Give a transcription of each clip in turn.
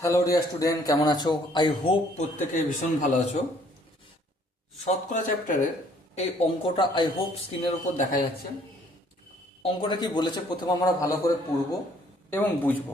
Hello dear student, কেমন আছো? I hope প্রত্যেকে ভীষণ ভালো আছো। শতকরা চ্যাপ্টারের এই অঙ্কটা আই হোপ স্ক্রিনের উপর দেখা যাচ্ছে। অঙ্কটা কি বলেছে প্রথমে আমরা ভালো করে পড়বো এবং বুঝবো,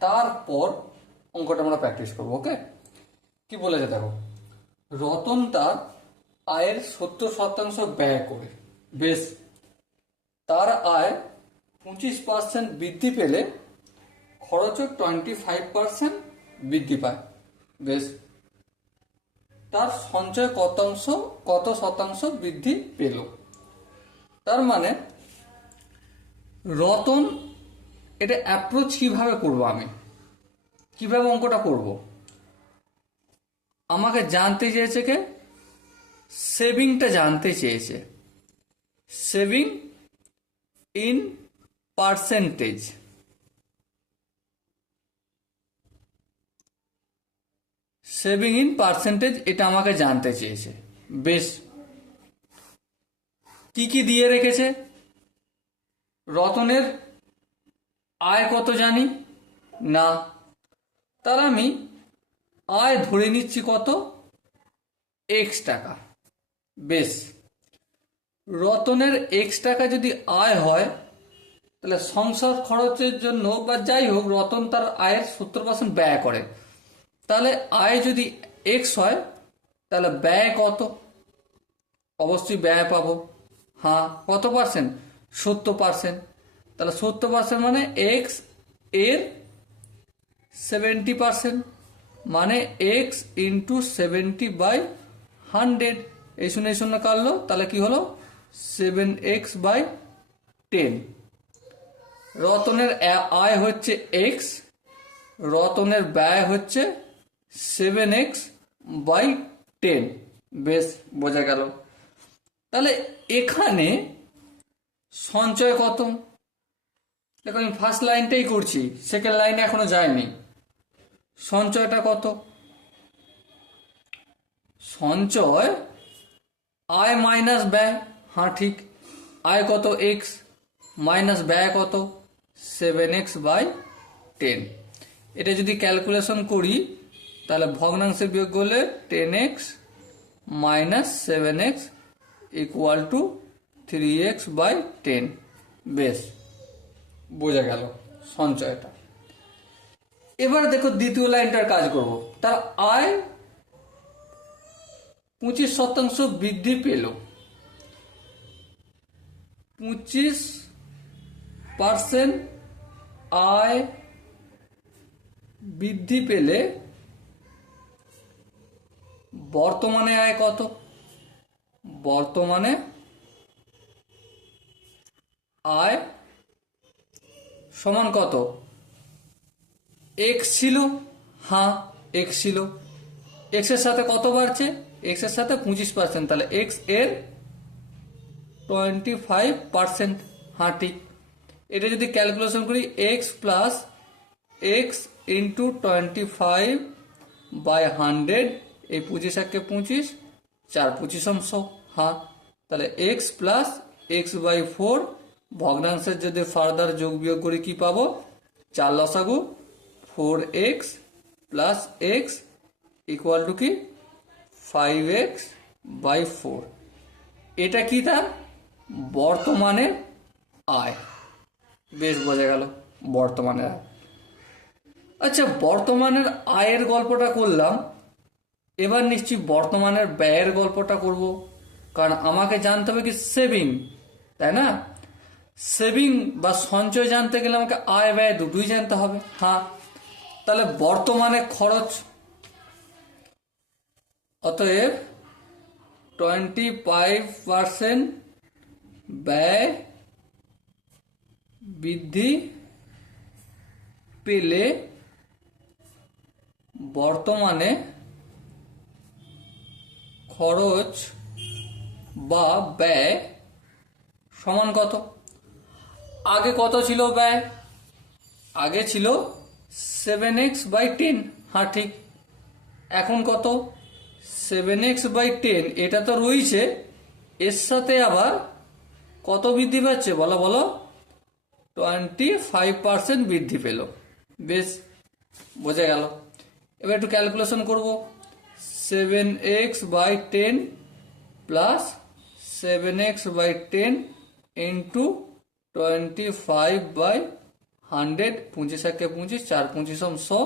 তারপর অঙ্কটা আমরা প্র্যাকটিস করবো। ওকে, কি বলেছে দেখো। রতন তার আয়ের 70% ব্যয় করে, বেশ, তার আয় 25% বৃদ্ধি পেলে খরচও 25% বৃদ্ধি পায়, বেশ, তার সঞ্চয় কত শতাংশ বৃদ্ধি পেল। তার মানে রতন, এটা অ্যাপ্রোচ কিভাবে করব, আমি কিভাবে অঙ্কটা করব, আমাকে জানতে চেয়েছে কে? সেভিংটা জানতে চেয়েছে। Saving in percentage, saving in percentage এটা আমাকে জানতে চেয়েছে। বেশ, কি কি দিয়ে রেখেছে? রতনের আয় কত জানি না, তার আমি আয় ধরে নিচ্ছি কত, এক্স টাকা। বেশ, রতনের এক্স টাকা যদি আয় হয়, তাহলে সংসার খরচের জন্য বা যাই হোক রতন তার আয়ের 70% ব্যয় করে। তাহলে আয় যদি এক্স হয়, তাহলে ব্যয় কত? অবশ্যই ব্যয় পাবো। হ্যাঁ, কত পার্সেন্ট? 70%। তাহলে 70% মানে এক্স এর 70%, মানে এক্স ইন্টু 70/100। এই শূন্য কাটলো, তাহলে কি হলো 7x/10। রতনের আয় হচ্ছে এক্স, রতনের ব্যয় হচ্ছে 7x/10। বেশ, বোঝা গেল। তাহলে এখানে সঞ্চয় কত? দেখো, আমি ফার্স্ট লাইনটাই করছি, সেকেন্ড লাইনে এখনো যায়নি। সঞ্চয়টা কত? সঞ্চয় আয় মাইনাস ব্যয়। হ্যাঁ ঠিক, আয় কত, এক্স, মাইনাস ব্যয় কত, 7x/10। এটা যদি ক্যালকুলেশন করি, তাহলে ভগ্নাংশে বিয়োগ করলে 10x minus 7x equal to 3x/10। বেশ, বোঝা গেল সঞ্চয়টা। এবার দেখো দ্বিতীয় লাইনটার কাজ করব। তার আয় 25% বৃদ্ধি পেল। 25% আয় বৃদ্ধি পেলে বর্তমানে আয় কত? বর্তমানে আয় সমান কত? এক্স ছিল, হ্যাঁ এক্স ছিল। এক্স এর সাথে কত বাড়ছে? এক্স এর সাথে 25%, তাহলে এক্স এর 25%। হ্যাঁ ঠিক, এটা যদি ক্যালকুলেশন করি, এক্স প্লাস এক্স ইন্টু 25/100, এই 25 25, 4 25 হ্যাঁ, তাহলে এক্স প্লাস x/4, ভগ্নাংশের যদি ফার্দার যোগ বিয়োগ করি কি পাবো? 4 লসাগু 4x plus x equal to কি 5x/4। এটা কি? তার বর্তমানে আয়। বেশ, বোঝা গেল বর্তমানের আয়। আচ্ছা, বর্তমানের আয়ের গল্পটা করলাম, এবার নিশ্চয়ই বর্তমানের ব্যয়ের গল্পটা করব, কারণ আমাকে জানতে হবে কি সেভিং, তাই না? সেভিং বা সঞ্চয় জানতে গেলে আমাকে আয় ব্যয় দুটোই জানতে হবে। হ্যাঁ, তাহলে বর্তমানে খরচ, অতএব 25% ব্যয় বৃদ্ধি পেলে বর্তমানে খরচ বা ব্যয় সমান কত? আগে কত ছিল ব্যয়? আগে ছিল 7x/10। হ্যাঁ ঠিক, এখন কত? 7x/10। এটা তো রয়েছে, এর সাথে আবার কত বৃদ্ধি পাচ্ছে বলো বলো? 25% বৃদ্ধি পেল। বেশ, বোঝা গেল। এবার একটু ক্যালকুলেশন করব। 7x/10 প্লাস 7x/10 ইন্টু 25/100, 25 4 25 100,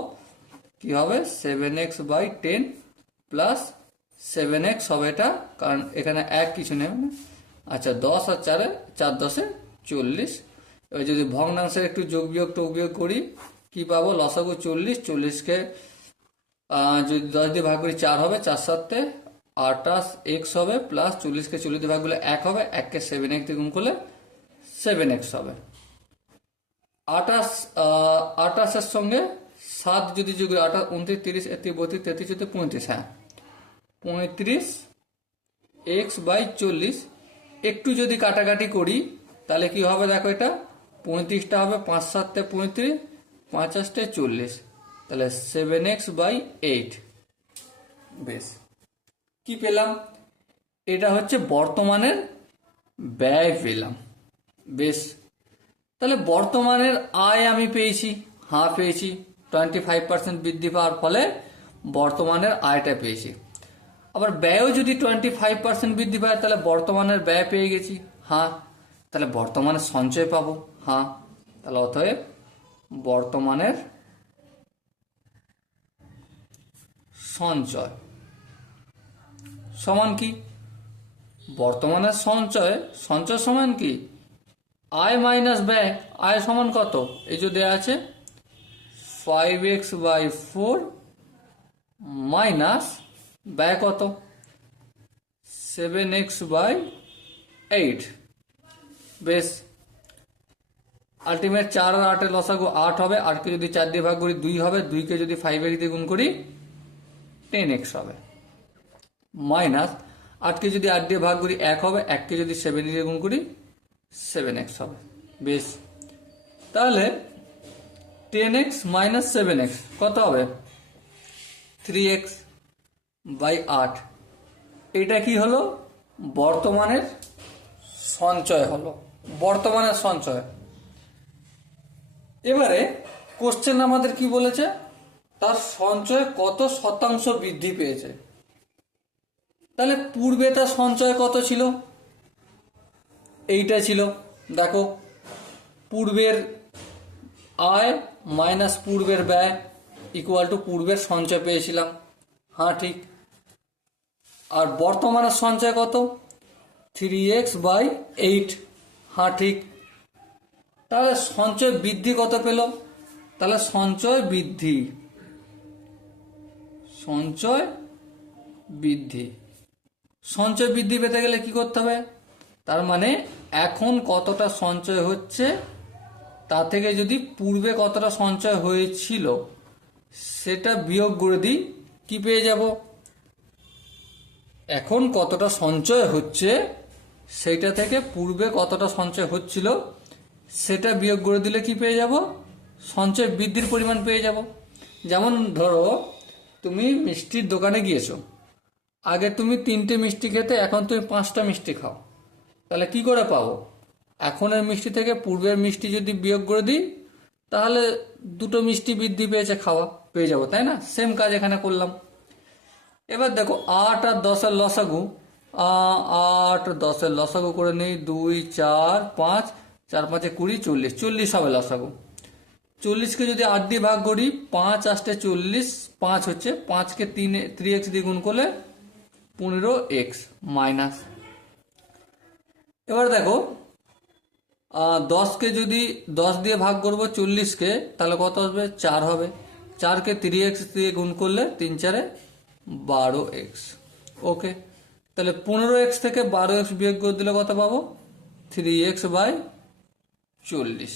কি হবে 7x/10 প্লাস 7x হবে এটা, কারণ এখানে এক কিছু নেই না। আচ্ছা 10 আর 4 4 10 40। এবার যদি ভগ্নাংশের একটু যোগ বিয়োগ করি কি পাবো, লসাগু 40, 40কে যদি 10 দিয়ে ভাগ করি 4 হবে, 4 7 28x হবে, প্লাস 40কে 40 দিয়ে ভাগ করলে 1 হবে, 1কে 7x দিয়ে গুণ করলে 7x হবে। 28 সঙ্গে 7 যদি যোগ 28 29 30 31 32 33 34 হ্যাঁ 35x/40। একটু যদি কাটাকাটি করি তাহলে কি হবে দেখো, এটা 35টা হবে, 5 7 35, 5 8 40, তাহলে 7x/8। বেশ, কি পেলাম, এটা হচ্ছে বর্তমানের ব্যয় পেলাম। বেশ, তাহলে বর্তমানের আয় আমি পেয়েছি, হ্যাঁ পেয়েছি, 25% বৃদ্ধি পাওয়ার ফলে বর্তমানের আয়টা পেয়েছি। আবার ব্যয়ও যদি 25% বৃদ্ধি পায় তাহলে বর্তমানের ব্যয় পেয়ে গেছি, হ্যাঁ। তাহলে বর্তমানের সঞ্চয় পাবো, হ্যাঁ। তাহলে অতএব বর্তমানের সঞ্চয় সমান কি, বর্তমানের সঞ্চয় সমান কি, আয় মাইনাস ব্যয়। আয় সমান কত, এই যে দেওয়া আছে 5x/4 মাইনাস ব্যয় কত 7x/8। বেশ, আলটিমেট 4 আর 8 লসাগু 8 হবে, 8কে যদি 4 দিয়ে ভাগ করি 2 হবে, 2কে যদি 5x দিয়ে গুণ করি 10x হবে, মাইনাস 8কে যদি 8 দিয়ে ভাগ করি 1 হবে, 1কে যদি 7 দিয়ে গুণ করি 7x হবে। বেশ, তাহলে 10x মাইনাস 7x কত হবে 3x/8। এটা কি হলো, বর্তমানের সঞ্চয় হলো, বর্তমানের সঞ্চয়। এবারে কোশ্চেন আমাদের কি বলেছে, তার সঞ্চয় কত শতাংশ বৃদ্ধি পেয়েছে। তাহলে পূর্বে তার সঞ্চয় কত ছিল, এইটা ছিল, দেখো পূর্বের আয় মাইনাস পূর্বের ব্যয় ইকুয়াল টু পূর্বের সঞ্চয় পেয়েছিলাম, হ্যাঁ ঠিক। আর বর্তমানের সঞ্চয় কত 3x/8, হ্যাঁ ঠিক। তাহলে সঞ্চয় বৃদ্ধি কত পেল, তাহলে সঞ্চয় বৃদ্ধি সঞ্চয় বৃদ্ধি পেতে গেলে কি করতে হবে, তার মানে এখন কতটা সঞ্চয় হচ্ছে তা থেকে যদি পূর্বে কতটা সঞ্চয় হয়েছিল সেটা বিয়োগ করে দিই, কি পেয়ে যাব, এখন কতটা সঞ্চয় হচ্ছে সেইটা থেকে পূর্বে কতটা সঞ্চয় হচ্ছিল সেটা বিয়োগ করে দিলে কি পেয়ে যাব, সঞ্চয় বৃদ্ধির পরিমাণ পেয়ে যাব। যেমন ধরো তুমি মিষ্টির দোকানে গিয়েছো, আগে তুমি 3টে মিষ্টি খেতে, এখন তুমি 5টা মিষ্টি খাও, তাহলে কি করে পাবো, এখনের মিষ্টি থেকে পূর্বের মিষ্টি যদি বিয়োগ করে দিই তাহলে 2টো মিষ্টি বৃদ্ধি পেয়েছে, খাওয়া পেয়ে যাবো, তাই না। সেম কাজ এখানে করলাম। এবার দেখো 8 আর 10-এর লসাগু, 8 10-এর লসাগু করে নিই, 2 4 5, 4 5 20 40, 40 হবে লসাগু। 40কে যদি 8 দিয়ে ভাগ করি 5 8 40, 5 হচ্ছে, 5কে 3x দিয়ে গুণ করলে 15x মাইনাস। এবার দেখো 10কে যদি 10 দিয়ে ভাগ করবো 40কে তাহলে কত আসবে 4 হবে, 4কে 3x দিয়ে গুণ করলে 3 4 12x। ওকে, তাহলে 15x থেকে 12x বিয়োগ করে দিলে কত পাবো 3x/40।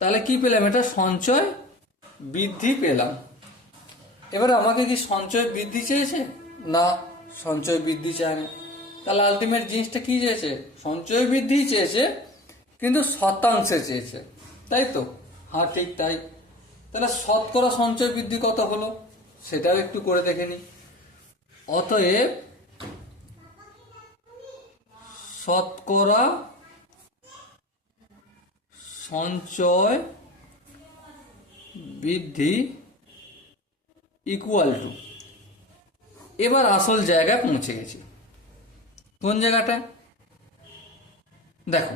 তাহলে কি পেলাম, এটা সঞ্চয় বৃদ্ধি পেলাম। এবার আমাকে কি সঞ্চয় বৃদ্ধি চেয়েছে, না সঞ্চয় বৃদ্ধি চায় না। তাহলে আলটিমেট জিনিসটা কি চেয়েছে, সঞ্চয় বৃদ্ধি চেয়েছে কিন্তু শতাংশে চেয়েছে, তাই তো, হ্যাঁ ঠিক তাই। তাহলে শতকরা সঞ্চয় বৃদ্ধি কত হলো সেটাও একটু করে দেখে নি। অতএব শতকরা সঞ্চয় বৃদ্ধি ইকুয়াল টু, এবার আসল জায়গায় পৌঁছে গেছি। কোন জায়গাটা দেখো,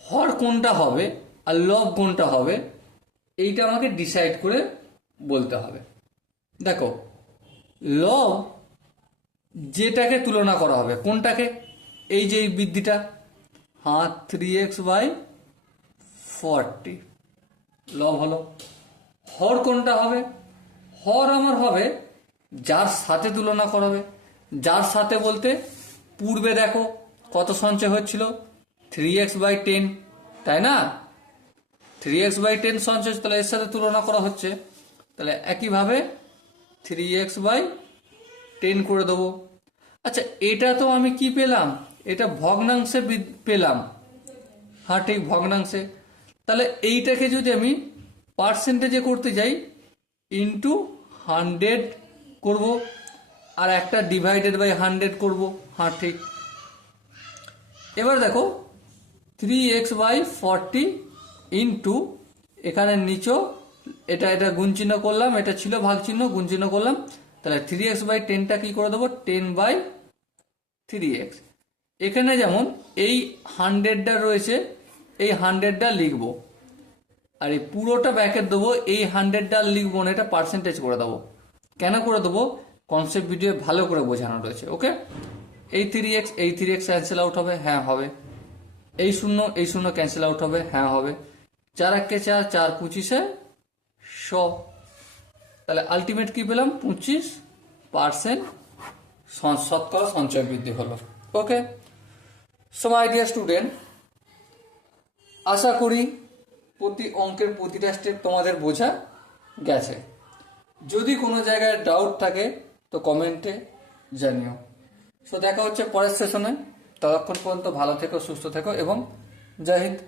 হর কোনটা হবে আর লব কোনটা হবে এইটা আমাকে ডিসাইড করে বলতে হবে। দেখো, লব যেটাকে তুলনা করা হবে, কোনটাকে, এই যে এই বৃদ্ধিটা, হ্যাঁ 3x/40 লব হলো। হর কোনটা হবে, হর আমার হবে যার সাথে তুলনা করা হবে। যার সাথে বলতে পূর্বে দেখো কত সঞ্চয় হচ্ছিল, 3x/10, তাই না? 3x/10 সঞ্চয়, তাহলে এর সাথে তুলনা করা হচ্ছে, তাহলে একইভাবে 3x/10 করে দেবো। আচ্ছা, এটা তো আমি কি পেলাম, এটা ভগ্নাংশে পেলাম, হ্যাঁ ঠিক ভগ্নাংশে। তাহলে এইটাকে যদি আমি পার্সেন্টেজে করতে যাই, ইন্টু 100 করব, আর একটা ডিভাইডেড/100 করব, হ্যাঁ ঠিক। এবার দেখো 3x/40 ইন্টু, এখানে নিচেও এটা গুণ চিহ্ন করলাম, এটা ছিল ভাগ চিহ্ন, গুণ চিহ্ন করলাম, তাহলে 3x/10টা কি করে দেবো, 10/3x। এখানে যেমন এই 100টা রয়েছে, এই 100টা লিখবো, আর এই পুরোটা ব্যাকেট দেবো, এই 100টা লিখবো না, এটা পার্সেন্টেজ করে দেবো। কেন করে দেবো, কনসেপ্ট ভিডিও ভালো করে বোঝানো রয়েছে, ওকে। এই 3x ক্যান্সেল আউট হবে, হ্যাঁ হবে। এই শূন্য ক্যান্সেল আউট হবে, হ্যাঁ হবে। 4 × 4, 4 × 25 100। তাহলে আলটিমেট কি পেলাম, 25% শতকরা সঞ্চয় বৃদ্ধি হলো, ওকে। সো মাই ডিয়ার স্টুডেন্ট, আশা করি অঙ্কের প্রতিটা স্টেপ তোমাদের বোঝা গেছে। যদি কোনো জায়গায় ডাউট থাকে তো কমেন্টে জানিও। সো দেখা হচ্ছে পরের সেশনে, ততক্ষণ পর্যন্ত ভালো থেকো, সুস্থ থেকো এবং জয় হিন্দ।